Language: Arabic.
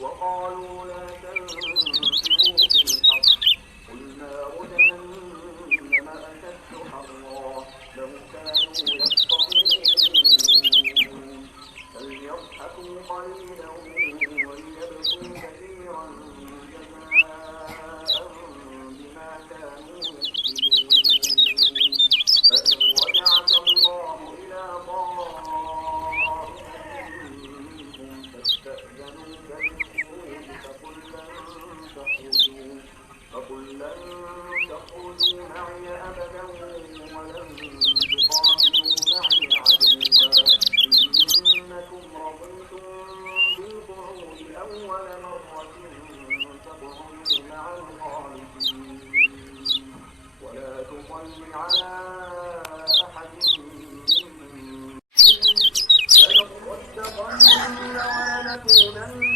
وقالوا لا تنفروا في الحرب قل نار جهنم أشد حرا لو كانوا يفقهون فليضحكوا قليلا وليبكوا كثيرا جزاء بما كانوا يكسبون فإن رجعك الله إلى طائفة منهم فاستأذنوك للخروج فقل لن تخرجوا معي أبدا ولن تقاتلوا معي عدوا إنكم رضيتم بالقعود أول مرة فاقعدوا مع الخالفين ولا تصل على أحد منهم لنصدقن ولنكونن